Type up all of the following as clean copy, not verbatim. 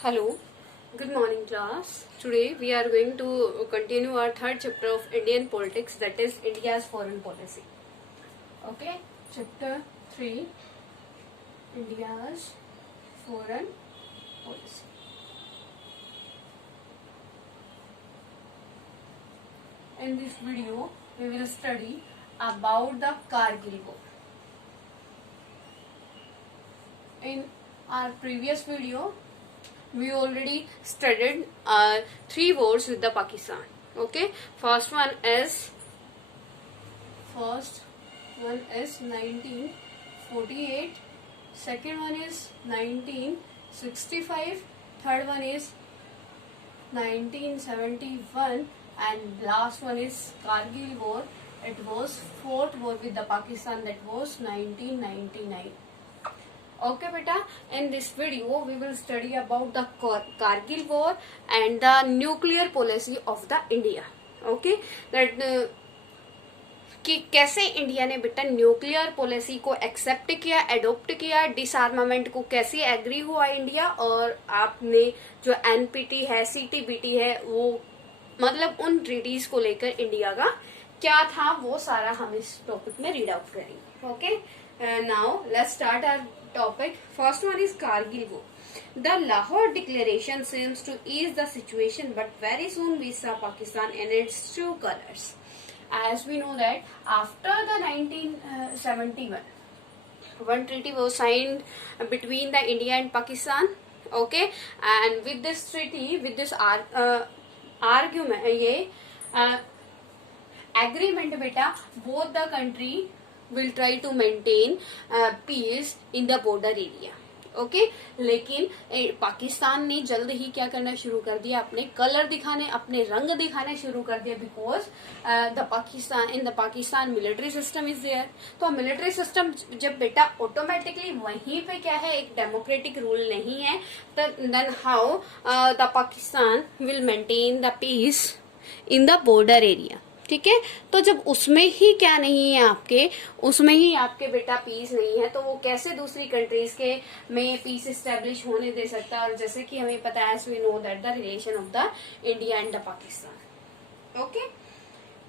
Hello, good morning class. Today we are going to continue our third chapter of Indian politics, that is India's foreign policy. Okay, chapter 3, India's foreign policy. In this video we will study about the Kargil War. In our previous video we already studied three wars with the Pakistan. Okay, first one is 1948, second one is 1965, third one is 1971, and last one is Kargil War. It was fourth war with the Pakistan, that was 1999. Okay beta, in this video we will study about the Kargil war and the nuclear policy of the India. Okay, that कि कैसे India ने बेटा nuclear policy को accept किया, adopt किया, डिसआर्मामेंट को कैसे agree हुआ इंडिया, और आपने जो एनपीटी है, सीटीबीटी है, वो मतलब उन ट्रीटीज को लेकर इंडिया का क्या था वो सारा हम इस टॉपिक में रीड आउट करेंगे. Okay, now let's start our topic. First one is Kargil War. The Lahore Declaration seems to ease the situation, but very soon we saw Pakistan in its true colors. As we know that after the 1971, one treaty was signed between the India and Pakistan. Okay, and with this treaty, with this argument, agreement, beta, both the country will try to maintain peace in the border area. Okay, लेकिन पाकिस्तान ने जल्द ही क्या करना शुरू कर दिया, अपने colour दिखाने, अपने रंग दिखाने शुरू कर दिया, because the Pakistan military system is there. तो मिलिट्री सिस्टम जब बेटा ऑटोमेटिकली वहीं पे क्या है, एक डेमोक्रेटिक रूल नहीं है, तो then how the Pakistan will maintain the peace in the border area. ठीक है, तो जब उसमें ही क्या नहीं है, आपके उसमें ही आपके बेटा पीस नहीं है, तो वो कैसे दूसरी कंट्रीज के में पीस एस्टेब्लिश होने दे सकता है. और जैसे कि हमें पता है, we know that the relation of the India and the Pakistan. Okay,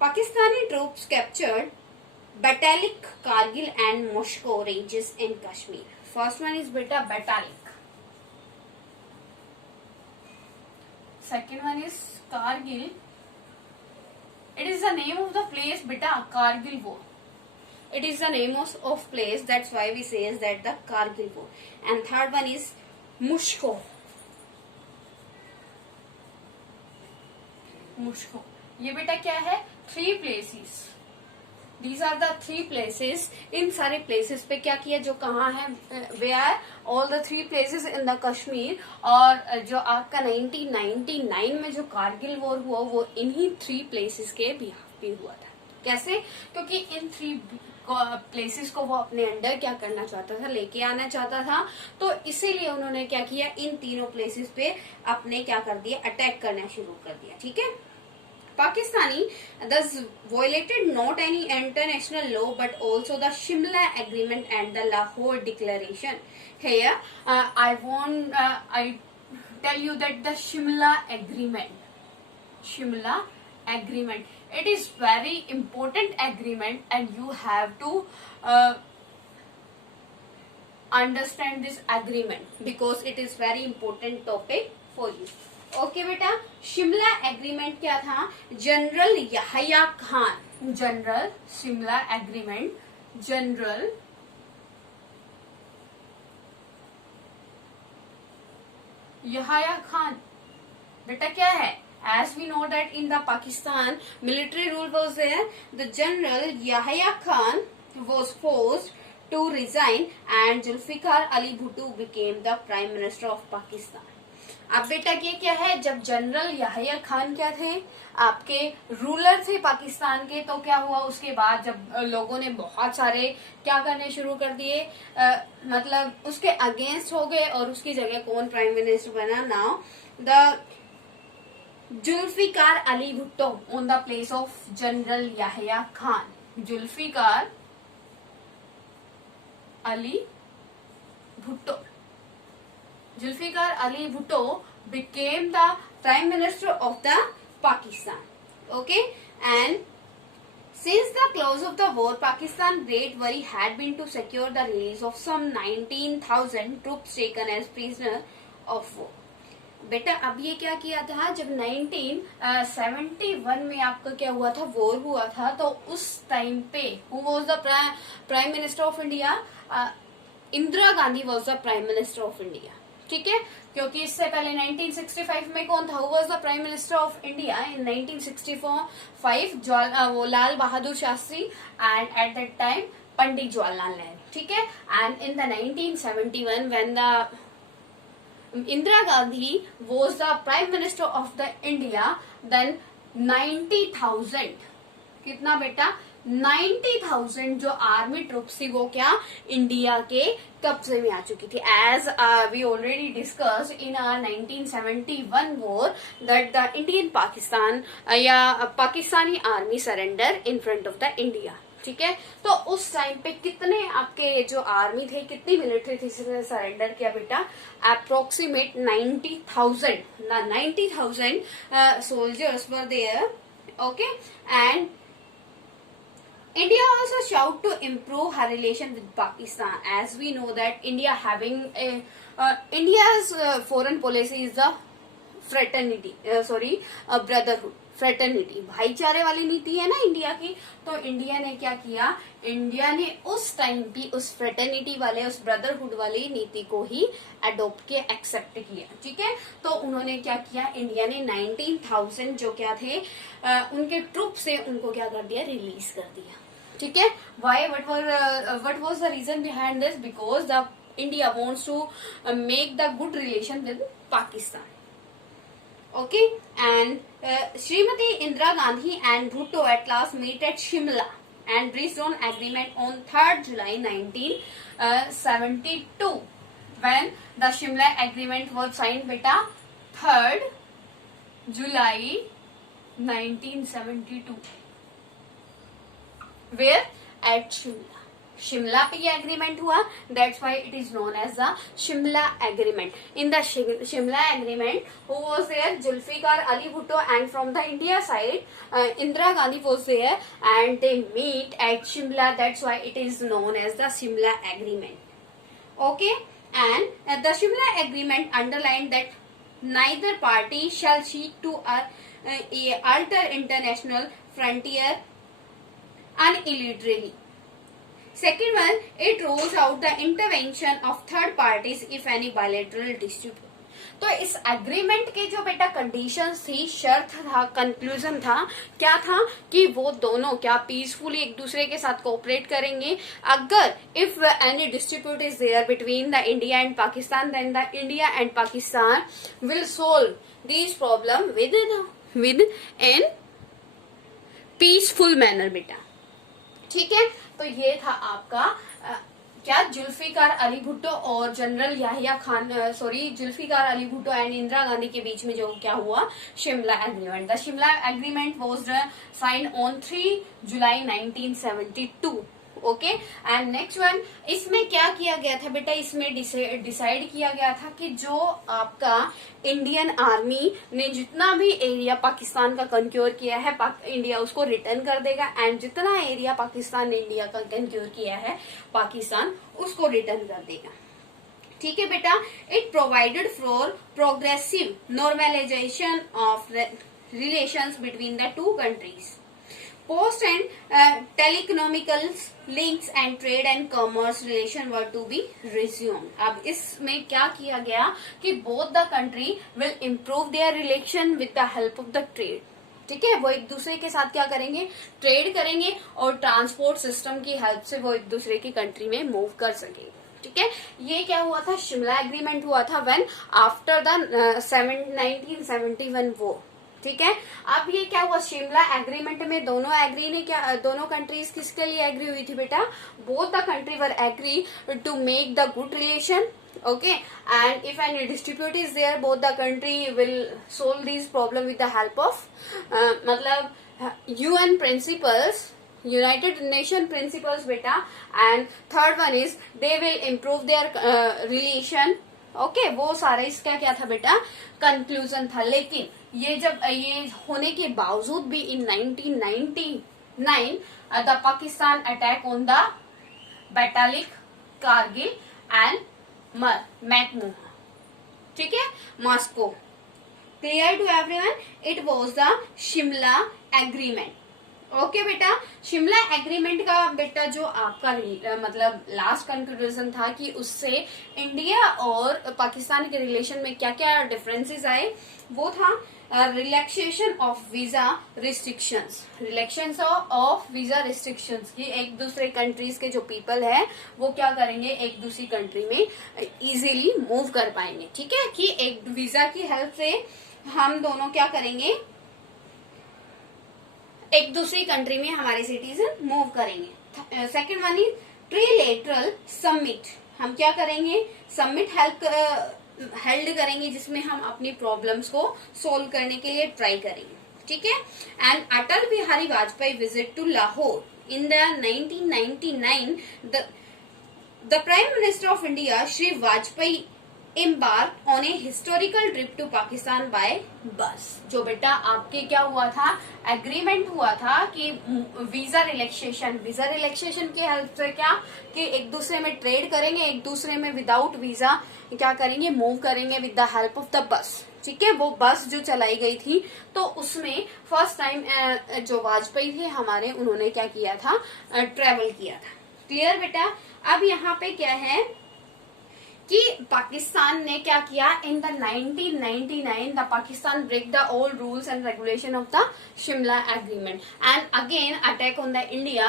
Pakistani troops captured Batalik, Kargil and Mushkoh ranges in Kashmir. First one is बेटा Batalik, second one is Kargil. It is the name of the place, beta, Kargil War. It is the name of place. That's why we say is that the Kargil War. And third one is Mushko. Mushko. ये बेटा क्या है? Three places. These are the three places. इन सारे places पे क्या किया, जो कहाँ है, where all the three places in the Kashmir. और जो आपका 1999 में जो कारगिल वॉर हुआ, वो इन्हीं थ्री प्लेसेस के बिहाफ पे हुआ था. कैसे? क्योंकि इन थ्री प्लेसेस को वो अपने अंडर क्या करना चाहता था, लेके आना चाहता था. तो इसीलिए उन्होंने क्या किया, इन तीनों प्लेसेस पे अपने क्या कर दिया, अटैक करना शुरू कर दिया. ठीक है, Pakistani thus violated not any international law but also the Shimla Agreement and the Lahore Declaration. Here, I tell you that the Shimla Agreement, it is very important agreement, and you have to understand this agreement because it is very important topic for you. Okay बेटा, Shimla agreement क्या था? General यहया Khan, general Shimla agreement, general यहया Khan बेटा क्या है? As we know that in the Pakistan military rule was there, the General Yahya Khan was forced to resign and Zulfikar Ali Bhutto became the Prime Minister of Pakistan. अब बेटा ये क्या है, जब general Yahya Khan क्या थे, आपके रूलर थे पाकिस्तान के, तो क्या हुआ उसके बाद, जब लोगों ने बहुत सारे क्या करने शुरू कर दिए, मतलब उसके अगेंस्ट हो गए, और उसकी जगह कौन प्राइम मिनिस्टर बना? Now the Zulfikar Ali Bhutto on the place of general Yahya Khan. Zulfikar Ali Bhutto Zulfikar Ali Bhutto became the Prime Minister of the Pakistan. Okay, and since the close of the war, Pakistan's great worry had been to secure the release of some 19,000 troops taken as prisoner of war. बेटा अब ये क्या किया था, जब 1971 में आपका क्या हुआ था, वॉर हुआ था, तो उस टाइम पे who was the prime minister of India? Indira Gandhi was the prime minister of India. ठीक है, क्योंकि इससे पहले 1965 में कौन था? Who was the prime minister of India in 1965? वो Lal Bahadur Shastri, and at that time Pandit Jawaharlal Nehru. ठीक है, and in the 1971 when the Indira Gandhi was the Prime Minister of the India, then 90,000, कितना बेटा? 90,000 जो आर्मी ट्रूप्स थी वो क्या इंडिया के कब्जे में आ चुकी थी. As we already discussed in our 1971 war that the Indian Pakistan या Pakistani army surrender in front of the India. ठीक है, तो उस टाइम पे कितने आपके जो आर्मी थे, कितनी मिलिट्री थी जिसने सरेंडर किया बेटा? Approximate 90,000. 90,000 soldiers were there. Okay, and India also sought to improve her relation with Pakistan, as we know that India having India's foreign policy is the fraternity, brotherhood. Fraternity, भाईचारे वाली नीति है ना India की. तो India ने क्या किया? इंडिया ने उस टाइम भी उस फ्रेटर्निटी वाले, उस ब्रदरहुड वाली नीति को ही अडॉप्ट किया, एक्सेप्ट किया. ठीक है, तो उन्होंने क्या किया? इंडिया ने 19,000 जो क्या थे उनके ट्रूप से उनको क्या कर दिया? रिलीज कर दिया. ठीक है, why? What was the reason behind this? Because the India wants to make the good relation with Pakistan. Okay, and Srimati Indira Gandhi and Bhutto at last meet at Shimla and reached on agreement on 3rd July 1972. When the Shimla agreement was signed, beta, 3rd July 1972. Where? At Shimla. Shimla पे ये agreement हुआ, that's why it is known as the Shimla agreement. In the Shimla agreement who was there? Zulfikar Ali Bhutto, and from the India side Indira Gandhi was there, and they meet at Shimla, that's why it is known as the Shimla agreement. Okay, and the Shimla agreement underline that neither party shall seek to alter international frontier unilaterally. Second one, it rules out the intervention of third parties if any bilateral dispute. तो इस agreement के जो बेटा conditions थी, शर्त था, conclusion था, क्या था कि वो दोनों क्या पीसफुली एक दूसरे के साथ कोऑपरेट करेंगे. अगर if any dispute is there between the India and Pakistan, then the India and Pakistan will solve this problem with in peaceful manner बेटा. ठीक है, तो ये था आपका क्या जुल्फिकार अली भुट्टो और जनरल याहिया खान, जुल्फिकार अली भुट्टो एंड इंदिरा गांधी के बीच में जो क्या हुआ? Shimla agreement. The Shimla agreement was signed on 3 July 1972. Okay, and next one, इसमें क्या किया गया था बेटा? इसमें डिसाइड किया गया था कि जो आपका इंडियन आर्मी ने जितना भी एरिया पाकिस्तान का कंक्योर किया है, इंडिया उसको रिटर्न कर देगा, एंड जितना एरिया पाकिस्तान ने इंडिया का कंक्योर किया है, पाकिस्तान उसको रिटर्न कर देगा. ठीक है बेटा, it provided for progressive normalisation of relations between the two countries. Post and telecommunical links and trade and commerce relation were to be resumed. अब इसमें क्या किया गया कि both the country will improve their relation with the help of the trade. ठीक है, वो एक दूसरे के साथ क्या करेंगे? ट्रेड करेंगे, और ट्रांसपोर्ट सिस्टम की हेल्प से वो एक दूसरे की कंट्री में मूव कर सकेंगे. ठीक है, ये क्या हुआ था? शिमला एग्रीमेंट हुआ था व्हेन आफ्टर द 1971 वॉर. ठीक है, अब ये क्या हुआ? शिमला एग्रीमेंट में दोनों एग्री ने क्या, दोनों कंट्रीज किसके लिए एग्री हुई थी बेटा? Both the country were agree to make the good relation. Okay, and if any dispute is there, both the country will solve this problem with the help of मतलब UN principles, United Nation principles बेटा. And third one is they will improve their relation okay, वो सारा इसका क्या था बेटा, conclusion था। लेकिन ये जब ये होने के बावजूद भी in 1999 the Pakistan attack on the Batalik, Kargil and मैकमू, ठीक है, Mushkoh. Clear to everyone, it was the Shimla agreement. Okay बेटा, शिमला एग्रीमेंट का बेटा जो आपका मतलब लास्ट कंक्लूजन था कि उससे इंडिया और पाकिस्तान के रिलेशन में क्या क्या डिफरेंसेस आए, वो था relaxation of visa restrictions, relaxation of visa restrictions की एक दूसरे कंट्रीज के जो पीपल है वो क्या करेंगे, एक दूसरी कंट्री में इजीली मूव कर पाएंगे, ठीक है, कि एक वीजा की हेल्प से हम दोनों क्या करेंगे, एक दूसरी कंट्री में हमारे सिटीजन मूव करेंगे। सेकंड वन इज ट्रिलेटरल समिट, हम क्या करेंगे, समिट हेल्ड करेंगे जिसमें हम अपनी प्रॉब्लम्स को सोल्व करने के लिए ट्राई करेंगे, ठीक है। And Atal Bihari Vajpayee visit to Lahore in the 1999, the prime minister of India Shri Vajpayee embarked on a historical trip to Pakistan by bus. जो बेटा आपके क्या हुआ था, एग्रीमेंट हुआ था कि वीजा रिलैक्सेशन की हेल्प से क्या, कि एक दूसरे में ट्रेड करेंगे, एक दूसरे में विदाउट वीजा क्या करेंगे, मूव करेंगे with the help of the bus, ठीक है। वो बस जो चलाई गई थी तो उसमें फर्स्ट टाइम जो वाजपेयी थे हमारे, उन्होंने क्या किया था, ट्रेवल किया था। क्लियर बेटा। अब यहाँ पे क्या है कि पाकिस्तान ने क्या किया, in the 1999 the Pakistan break the all rules and regulation of the Shimla agreement and again attack on the India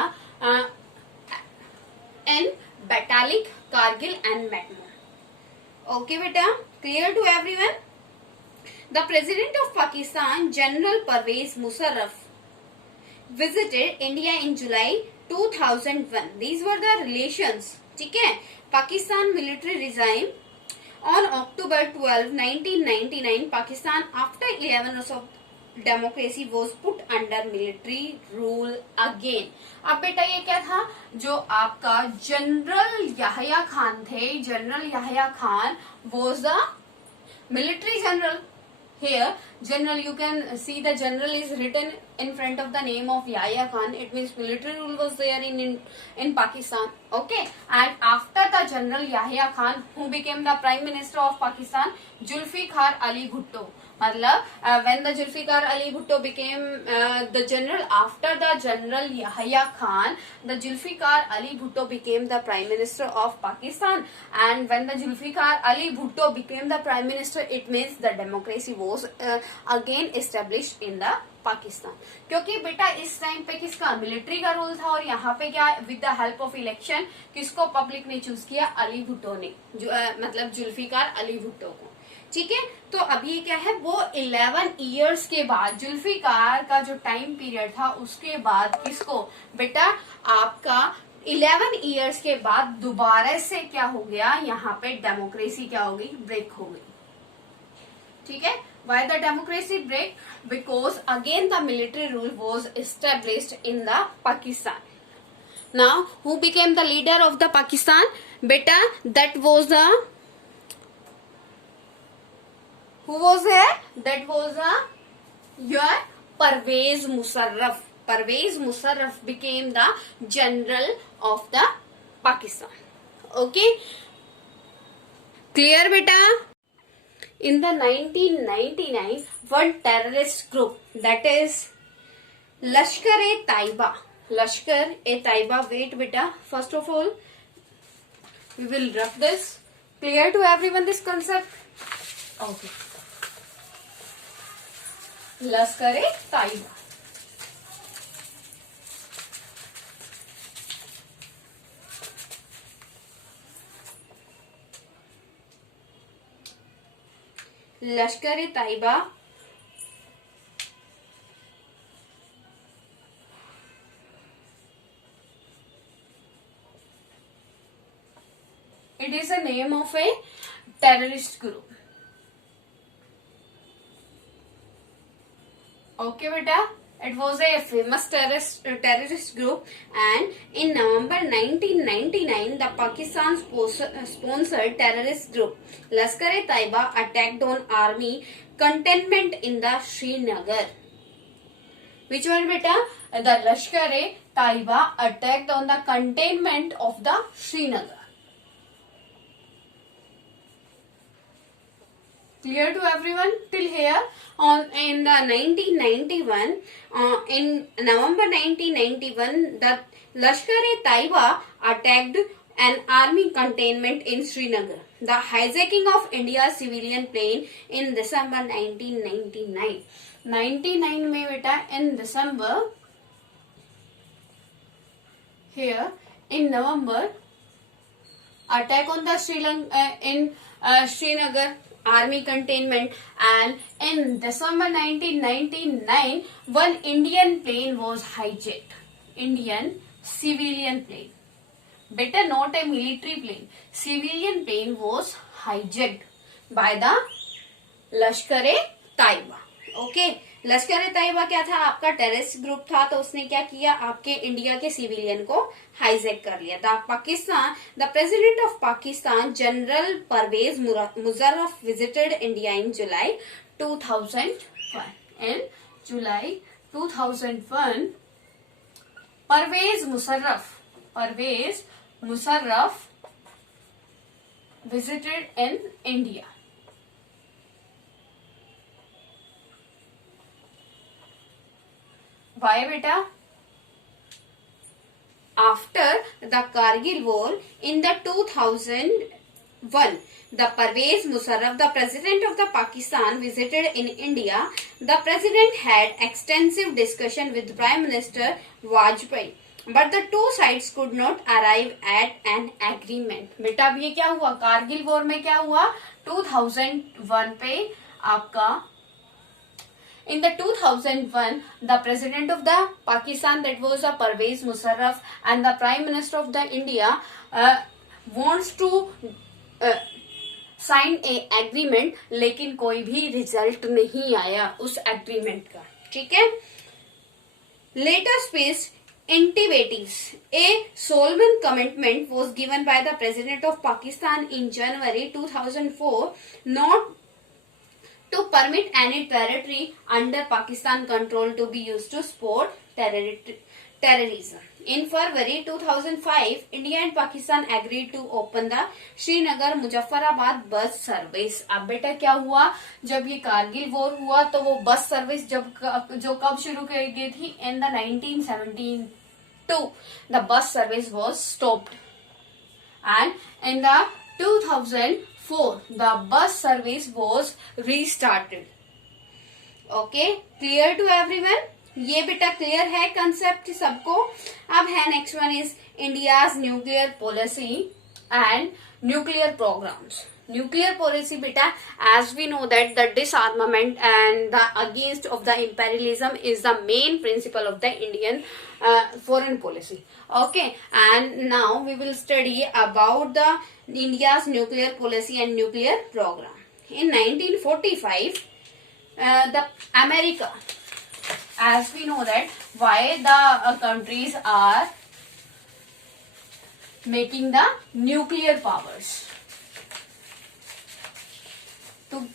in Batalik, Kargil and मैकमू। ओके बेटा, clear to everyone. The president of Pakistan general Parvez Musharraf visited India in July 2001. These were the relations, ठीक है। Pakistan military resign on October 12, 1999. Pakistan after 11 years of democracy was put under military rule again. अब बेटा ये क्या था, जो आपका जनरल याहिया खान थे, general Yahya Khan was the military general. Here general, you can see the general is written in front of the name of Yahya Khan. It means military rule was there in Pakistan. Okay, and after the general Yahya Khan, who became the prime minister of Pakistan, Zulfikar Ali Bhutto. मतलब when the Zulfikar Ali Bhutto became the general, after the general Yahya Khan, the Zulfikar Ali Bhutto became the prime minister of Pakistan. And when the Zulfikar Ali Bhutto became the prime minister, it means the democracy was again established in the Pakistan. क्योंकि बेटा इस time पे किसका, military का rule था, और यहाँ पे क्या, with the help of election किसको पब्लिक ने चूज किया, अली भुट्टो ने, मतलब जुल्फिकार अली भुट्टो को, ठीक है। तो अभी क्या है, वो 11 इयर्स के बाद, जुल्फिकार का जो टाइम पीरियड था उसके बाद किसको, बेटा आपका 11 इयर्स के बाद दोबारा से क्या हो गया, यहाँ पे डेमोक्रेसी क्या हो गई, ब्रेक हो गई, ठीक है। Why the democracy break? Because again the military rule was established in the Pakistan. Now who became the leader of the Pakistan? Beta, that was the, who was there? That was your Parvez Musharraf. Parvez Musharraf became the general of the Pakistan. Okay, clear beta? In the 1999, one terrorist group, that is Lashkar-e-Taiba. Lashkar-e-Taiba, wait beta, first of all we will rough this. Clear to everyone this concept? Okay. Lashkar-e-Taiba, Lashkar-e-Taiba it is a name of a terrorist group. Okay beta, It was a famous terrorist group, and in November 1999, the Pakistan sponsored terrorist group Lashkar-e-Taiba attacked on army cantonment in the Srinagar. Which one, beta? The Lashkar-e-Taiba attacked on the cantonment of the Srinagar. Clear to everyone till here? In the 1991, in November 1991, the Lashkar-e-Taiba attacked an army cantonment in Srinagar. The hijacking of India's civilian plane in December 1999. 99 में बेटा in December, here in November, attack on the Srinagar army containment, and in December 1999 one Indian plane was hijacked. Indian civilian plane, better not a military plane, civilian plane was hijacked by the Lashkar-e-Taiba. Okay, Lashkar-e-Taiba क्या था? आपका terrorist group था, तो उसने क्या किया? आपके India के सिविलियन को हाईजैक कर लिया। The president of Pakistan general Parvez Musharraf visited India in July 2001. In July 2001, Pervez Musharraf visited in India. Why, beta? After the Kargil war in the 2001, the Pervez Musharraf, the president of the Pakistan, visited in India. The president had extensive discussion with Prime Minister Vajpayee, but the two sides could not arrive at an agreement. बेटा अब ये क्या हुआ? Kargil war में क्या हुआ? 2001 पे आपका in the 2001, the president of the Pakistan, that was Pervez Musharraf, and the prime minister of the India wants to sign a agreement, लेकिन कोई भी रिजल्ट नहीं आया उस एग्रीमेंट का। ठीक है। Later space antibiotics. A solemn commitment was given by the president of Pakistan in January 2004 not to permit any territory under Pakistan control to be used to support terrorism. In February 2005, India and Pakistan agreed to open the Srinagar Muzaffarabad bus service. अब बेटा क्या हुआ? जब ये Kargil war हुआ तो वो bus service जो कब शुरू की गई थी? In the 1972, the bus service was stopped, and in the 2004, the bus service was restarted. Okay, clear to everyone? ये बेटा क्लियर है कंसेप्ट सबको? अब है next one is India's nuclear policy and nuclear programs. Nuclear policy बेटा, as we know that the disarmament and the against of the imperialism is the main principle of the Indian foreign policy. Okay, and now we will study about the India's nuclear policy and nuclear program. In 1945, the America, as we know that why the countries are making the nuclear powers to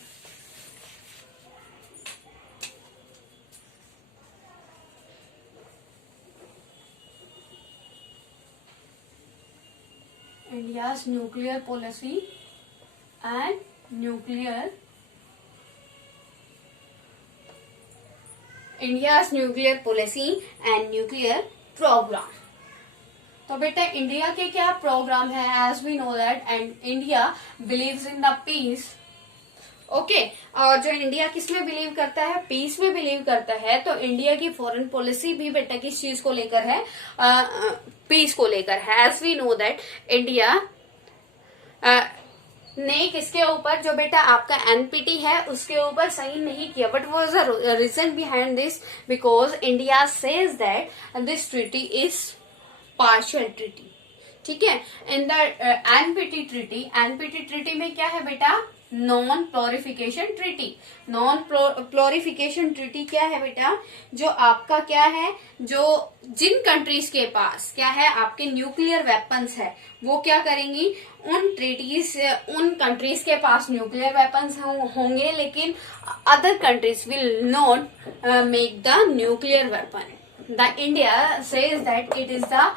India's nuclear policy and India's nuclear policy and nuclear program. तो बेटा India के क्या program है? As we know that and India believes in the peace. Okay, और जो India किस में believe करता है? पीस में बिलीव करता है. तो इंडिया की फॉरेन पॉलिसी भी बेटा किस चीज को लेकर है? पीस को लेकर है. As we know that India ने किसके ऊपर, जो बेटा आपका एनपीटी है उसके ऊपर साइन नहीं किया. But was the reason behind this? Because India says that this treaty is partial treaty. ठीक है. इन द एनपीटी ट्रीटी में क्या है बेटा? Non proliferation treaty. Non proliferation treaty क्या है बेटा, जो आपका क्या है, जो जिन कंट्रीज के पास क्या है आपके न्यूक्लियर वेपन्स है वो क्या करेंगी, उन कंट्रीज के पास न्यूक्लियर वेपन्स होंगे, लेकिन other countries will not make the nuclear weapon. The India says that it is the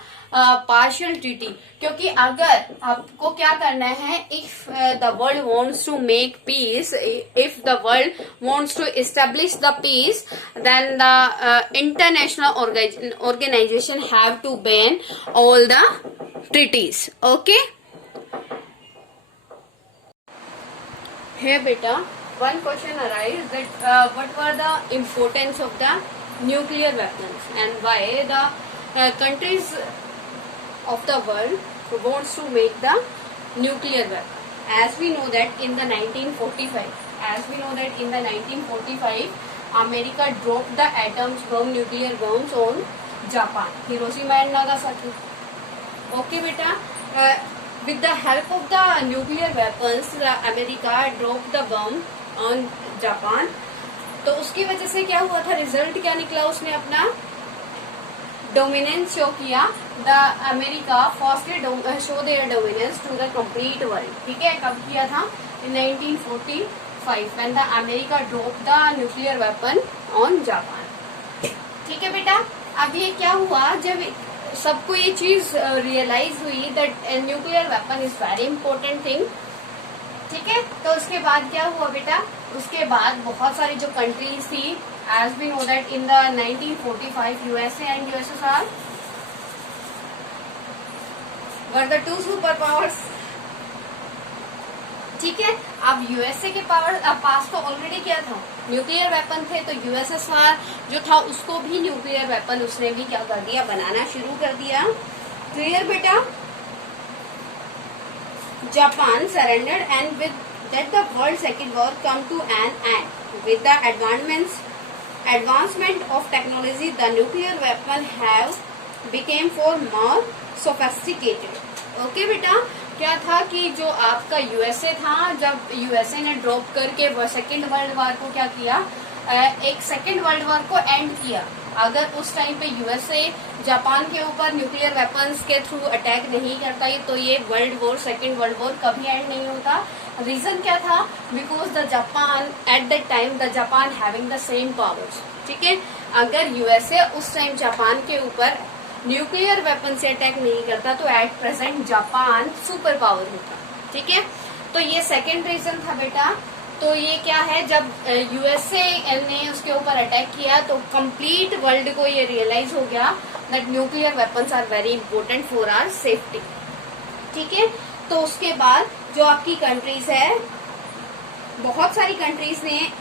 partial treaty, क्योंकि अगर आपको क्या करना है, if the world wants to make peace, if the world wants to establish the peace, then the international organisation have to ban all the treaties. Okay, here beta one question arises that what were the importance of the nuclear weapons and why the countries of the world wants to make the nuclear weapon. As we know that in the 1945 America dropped the nuclear bombs on Japan, Hiroshima and Nagasaki. Okay beta, with the help of the nuclear weapons America dropped the bomb on Japan. तो उसकी वजह से क्या हुआ था, result क्या निकला, उसने अपना डोमिनेंस शो किया। The America firstly show their dominance to the complete world. ठीक है, कब किया था, in 1945 when the America drop the nuclear weapon on Japan. ठीक है बेटा, अब ये क्या हुआ, जब सबको ये चीज रियलाइज हुई that nuclear weapon is very important thing. ठीक है, तो उसके बाद क्या हुआ बेटा, उसके बाद बहुत सारी जो कंट्रीज थी, as we know that in the 1945 USA and USSR were the two super powers. ठीक है, अब यूएसए के पास तो ऑलरेडी क्या था, न्यूक्लियर वेपन थे, तो यूएसएसआर जो था उसको भी न्यूक्लियर वेपन उसने भी क्या कर दिया, बनाना शुरू कर दिया। क्लियर बेटा, Japan surrendered and with that the world second war come to an end with the advancement of technology the nuclear weapon have became for more sophisticated. Okay बेटा, क्या था कि जो आपका यूएसए था, जब यूएसए ने ड्रॉप करके सेकेंड वर्ल्ड वॉर को क्या किया, एक सेकेंड वर्ल्ड वॉर को एंड किया। अगर उस टाइम पे यूएसए जापान के ऊपर न्यूक्लियर वेपन्स के थ्रू अटैक नहीं करता तो ये world war, second world war कभी एंड नहीं होता। रीजन क्या था, because the Japan eight that time the Japan having the same powers. ठीक है, अगर यूएसए उस टाइम जापान के ऊपर न्यूक्लियर वेपन से अटैक नहीं करता तो at present Japan super power होता। ठीक है, तो ये सेकेंड रीजन था बेटा। तो ये क्या है, जब यूएसए ने उसके ऊपर अटैक किया तो कंप्लीट वर्ल्ड को ये रियलाइज हो गया that nuclear weapons are very important for our safety. ठीक है, तो उसके बाद जो आपकी कंट्रीज है, बहुत सारी कंट्रीज ने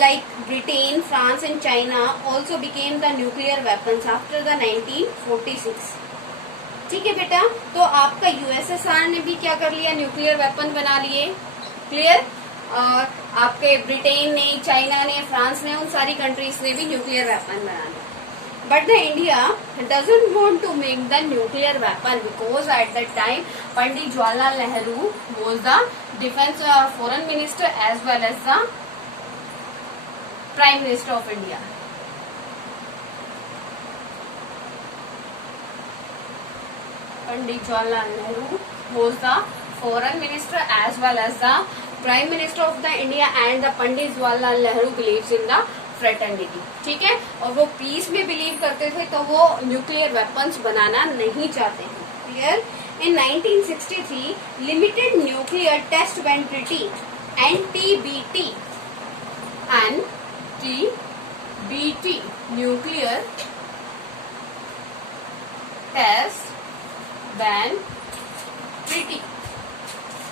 like Britain, France and China also became the nuclear weapons after the 1946. ठीक है बेटा, तो आपका यूएसएसआर ने भी क्या कर लिया, न्यूक्लियर वेपन बना लिए। क्लियर, और आपके ब्रिटेन ने, चाइना ने, फ्रांस ने, उन सारी कंट्रीज ने भी न्यूक्लियर वेपन बना लिया। But the India doesn't want to make the nuclear weapon because at that time Pandit Jawaharlal Nehru was the defense foreign minister as well as the Prime Minister of India. Pandit Jawaharlal Nehru was the foreign minister as well as the Prime Minister of the India, and the Pandit Jawaharlal Nehru believes in the fraternity. ठीक है, और वो piece में believe करते थे, तो वो nuclear weapons बनाना नहीं चाहते हैं। Clear, in 1963 Limited Nuclear Test Ban Treaty NTBT Nuclear Test Ban Treaty,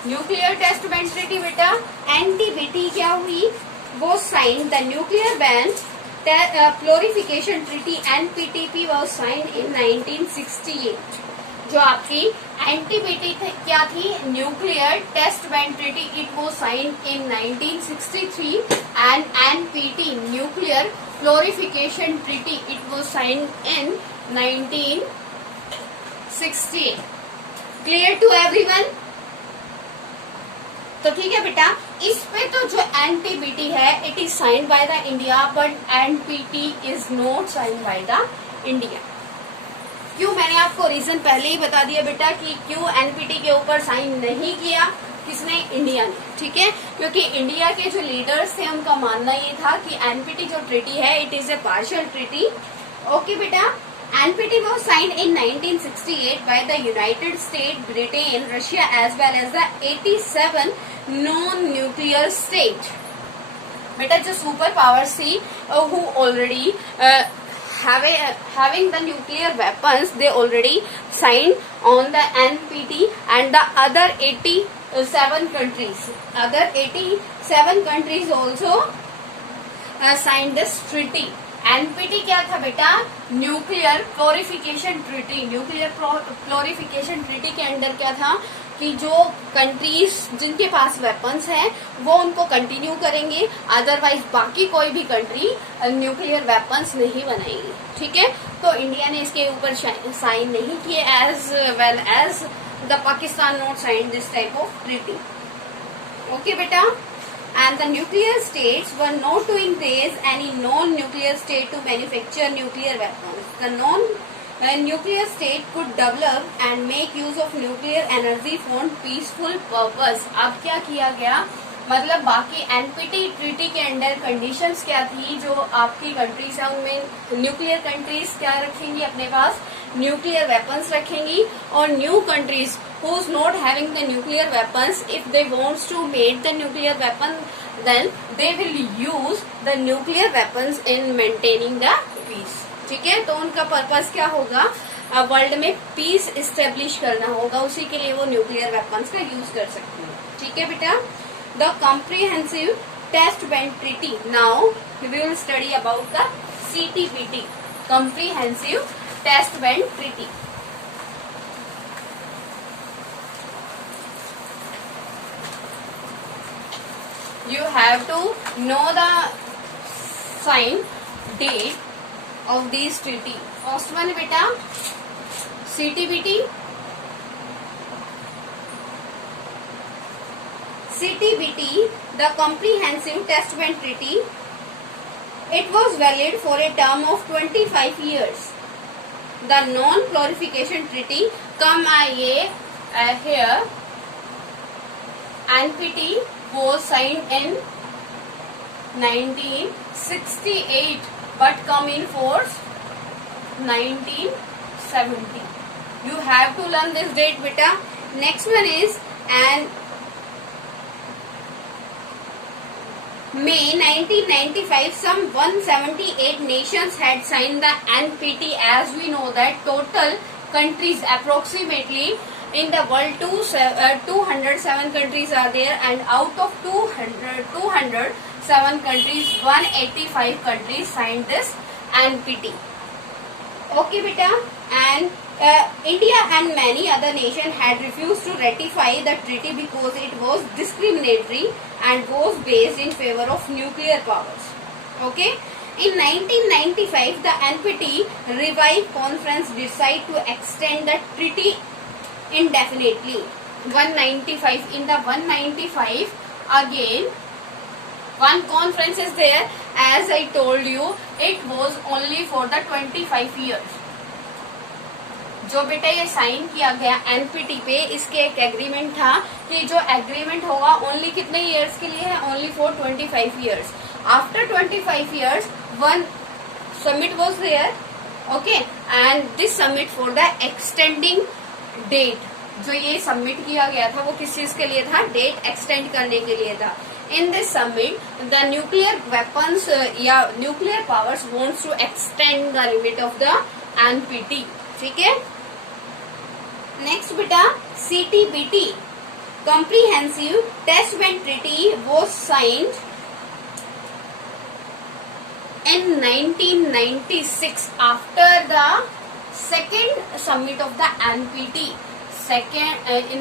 nuclear test ban treaty बेटा, एनटीबीटी क्या हुई, वो sign the nuclear ban proliferation treaty NPTP was signed in 1968। जो आपकी एनटीबीटी क्या थी, nuclear test ban treaty, it was signed in 1963 and NPT nuclear proliferation treaty, it was signed in 1968। Clear to everyone? तो ठीक है बेटा, इस पे तो जो एनपीटी है it is signed by the India, but NPT is not signed by the India. क्यों? मैंने आपको रीजन पहले ही बता दिया बेटा कि क्यों एनपीटी के ऊपर साइन नहीं किया, किसने? इंडिया ने। ठीक है, क्योंकि इंडिया के जो लीडर्स थे उनका मानना ये था कि एनपीटी जो ट्रीटी है it is a partial treaty. Okay बेटा, NPT was signed in 1968 by the United States, Britain, Russia as well as the 87 non-nuclear states. बेटा जो सुपर पावर्स थी who already having the nuclear weapons, they already signed on the NPT, and the other 87 countries also signed this treaty. NPT क्या था बेटा? Nuclear purification treaty. Nuclear purification treaty के under क्या था कि जो कंट्रीज जिनके पास वेपन्स हैं वो उनको कंटिन्यू करेंगे, अदरवाइज बाकी कोई भी कंट्री न्यूक्लियर वेपन्स नहीं बनाएगी। ठीक है, तो इंडिया ने इसके ऊपर साइन नहीं किए, as well as the Pakistan not sign this type of treaty. Okay बेटा, and the nuclear states were not to encourage any non-nuclear state to manufacture nuclear weapons. The non-nuclear state could develop and make use of nuclear energy for peaceful purpose. अब क्या किया गया? मतलब बाकी NPT treaty के under conditions क्या थी? जो आपकी कंट्रीज है उनमें न्यूक्लियर कंट्रीज क्या रखेंगी? अपने पास न्यूक्लियर वेपन्स रखेंगी, और new countries who is not having the nuclear weapons, if they wants to make the nuclear weapon, then they will use the nuclear weapons in maintaining the peace. ठीक है, तो उनका purpose क्या होगा? World में piece establish करना होगा, उसी के लिए वो न्यूक्लियर वेपन्स का यूज कर सकते हैं। ठीक है बेटा, the comprehensive test band treaty. Now we will study about the CTBT, comprehensive test band treaty. You have to know the sign date of these treaty. First one beta CTBT. CTBT, the Comprehensive Test Ban Treaty. It was valid for a term of 25 years. The Non-Proliferation Treaty, come here. NPT was signed in 1968 but come in force 1970. You have to learn this date beta. Next one is May 1995, some 178 nations had signed the NPT. As we know that total countries approximately in the world 207 countries are there, and out of 207 countries 185 countries signed this NPT. Okay beta, and India and many other nations had refused to ratify the treaty because it was discriminatory and was based in favor of nuclear powers. Okay, in 1995 the NPT Revived Conference decided to extend the treaty indefinitely. 195, in the 195 again one conference is there. As I told you, it was only for the 25 years. जो बेटा ये sign किया गया NPT पे, इसके एक agreement था कि जो एग्रीमेंट होगा ओनली कितने इयर्स के लिए है? Only for 25 years. After 25 years one summit was there. Okay, and this summit for the extending date. जो ये सबमिट किया गया था वो किस चीज के लिए था? डेट एक्सटेंड करने के लिए था. In this summit the nuclear weapons या nuclear powers wants to extend the limit of the NPT. ठीक है, नेक्स्ट बेटा CTBT, Comprehensive Test Ban Treaty was signed in 1996 after the second summit of the NPT. In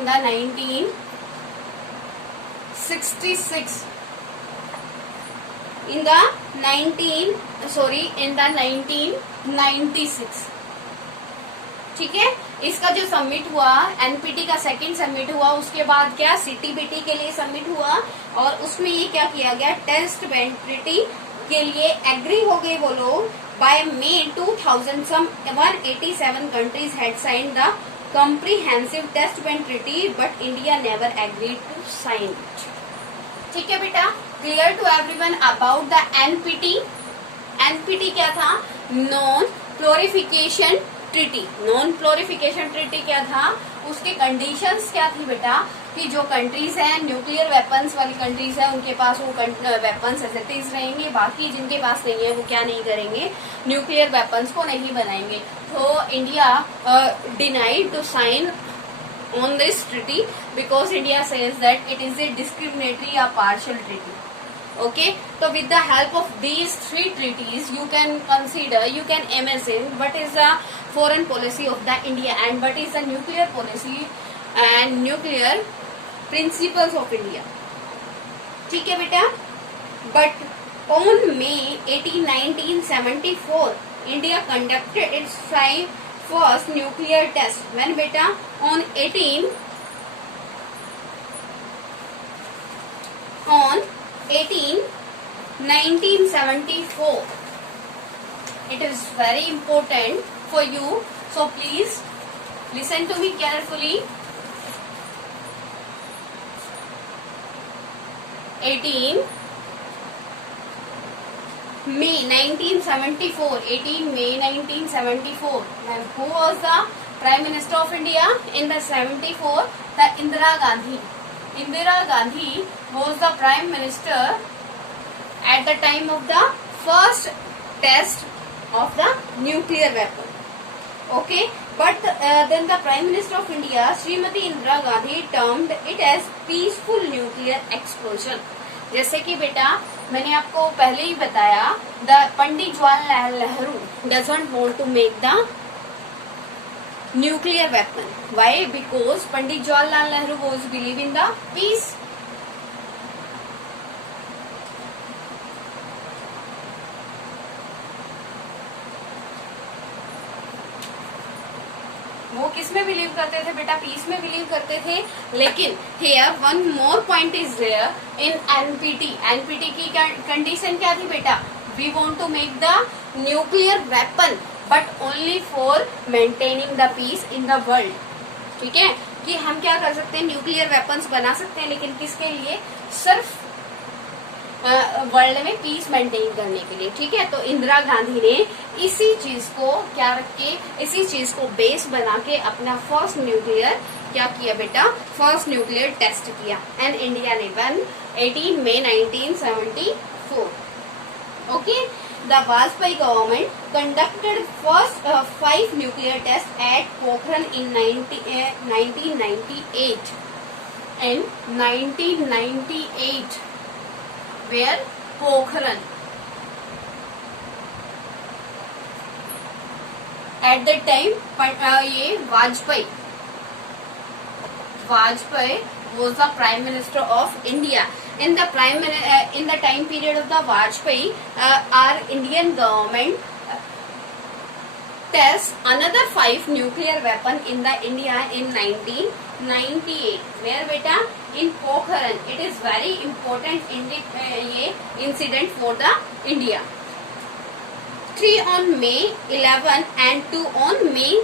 the 1966. In the 1996. ठीक है, इसका जो summit हुआ NPT का second summit हुआ, उसके बाद क्या सीटीबीटी के लिए समिट हुआ और उसमें ये क्या किया गया, टेस्ट बैंड ट्रीटी के लिए एग्री हो गए वो लोग। By May 2000 some 187 countries had signed the comprehensive test ban treaty but India never agreed to sign it. ठीक है बेटा, clear to everyone about the NPT. NPT क्या था, non proliferation treaty. Non proliferation treaty क्या था, उसके conditions क्या थी बेटा, कि जो कंट्रीज हैं न्यूक्लियर वेपन्स वाली कंट्रीज हैं उनके पास वो वेपन्स एज इट इज रहेंगे, बाकी जिनके पास नहीं है वो क्या नहीं करेंगे, न्यूक्लियर वेपन्स को नहीं बनाएंगे। तो India denied to sign on this treaty because India says that it is a discriminatory or partial treaty. Okay, so with the help of these three treaties you can consider, you can imagine what is the foreign policy of the India and what is the nuclear policy and nuclear principles of India. ठीक है बेटा, but on May 18, 1974 India conducted its first nuclear test. When beta, on 18 1974. It is very important for you, so please listen to me carefully. 18 May 1974. 18 May 1974. And who was the Prime Minister of India in the 74? The Indira Gandhi. Indira Gandhi was the Prime Minister at the time of the first test of the nuclear weapon. Okay, but then the Prime Minister of India, Srimati Indira Gandhi, termed it as peaceful nuclear explosion. जैसे कि बेटा मैंने आपको पहले ही बताया, the Pandit Jawaharlal Nehru doesn't want to make the nuclear weapon. Why? Because Pandit Jawaharlal Nehru was believe in the peace. वो किस में बिलीव करते थे बेटा? पीस में बिलीव करते थे. लेकिन here one more point is there in NPT. NPT की कंडीशन क्या थी बेटा? We want to make the nuclear weapon but only for maintaining the peace in the world. ठीक है, कि हम क्या कर सकते हैं, न्यूक्लियर वेपन्स बना सकते हैं, लेकिन किसके लिए? सिर्फ वर्ल्ड में पीस मेंटेन करने के लिए. ठीक है, तो इंदिरा गांधी ने इसी चीज को क्या रख के, इसी चीज को बेस बना के अपना फर्स्ट न्यूक्लियर क्या किया बेटा? फर्स्ट न्यूक्लियर टेस्ट किया. एंड इंडिया ने one 18 May 1974. Okay, the Vajpayee government conducted first 5 nuclear test at Pokhran in 1998. In 1998, where Pokhran. At that time, ये Vajpayee was the Prime Minister of India. In the time period of the Vajpayee, our Indian government test another 5 nuclear weapon in the India in 1998. Where beta? In Pokhran. It is very important incident for the India. 3 on May 11 and 2 on May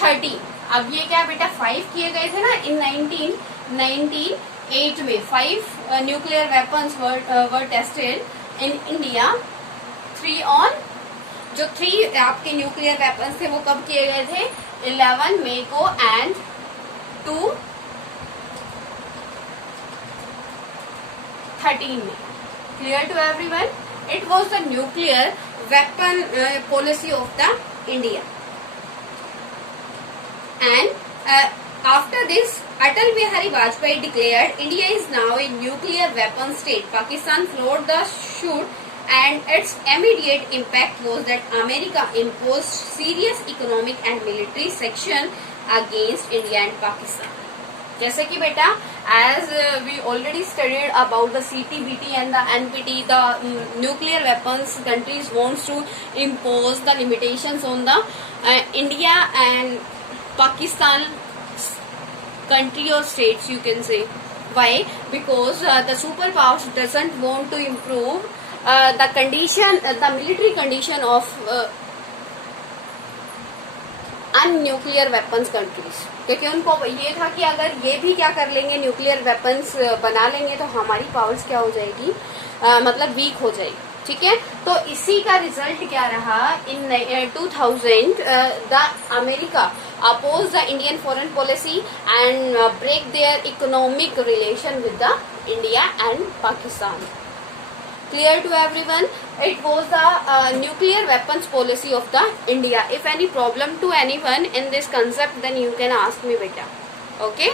30. अब ये क्या बेटा? 5 किए गए थे ना in 1998 में. 5 nuclear weapons were tested in India. 3 on, जो 3 आपके न्यूक्लियर वेपन्स थे वो कब किए गए थे? 11 मई को एंड 2 13 में. Clear to everyone? It was the nuclear weapon policy of the India. And after this, Atal Bihari Vajpayee declared India is now a nuclear weapon state. Pakistan followed the suit, and its immediate impact was that America imposed serious economic and military sanction against India and Pakistan. जैसे कि बेटा, as we already studied about the CTBT and the NPT, the nuclear weapons countries wants to impose the limitations on the India and Pakistan country or states, you can say. Why? Because the superpowers doesn't want to improve the condition, the military condition of unnuclear weapons countries, क्योंकि उनको ये था कि अगर ये भी क्या कर लेंगे, न्यूक्लियर वेपन्स बना लेंगे, तो हमारी पावर्स क्या हो जाएगी, मतलब वीक हो जाएगी. ठीक है, तो इसी का रिजल्ट क्या रहा, in 2000 the America oppose the Indian foreign policy and break their economic relation with the India and Pakistan. Clear to everyone? It was the nuclear weapons policy of the India. If any problem to anyone in this concept, then you can ask me, beta. Okay.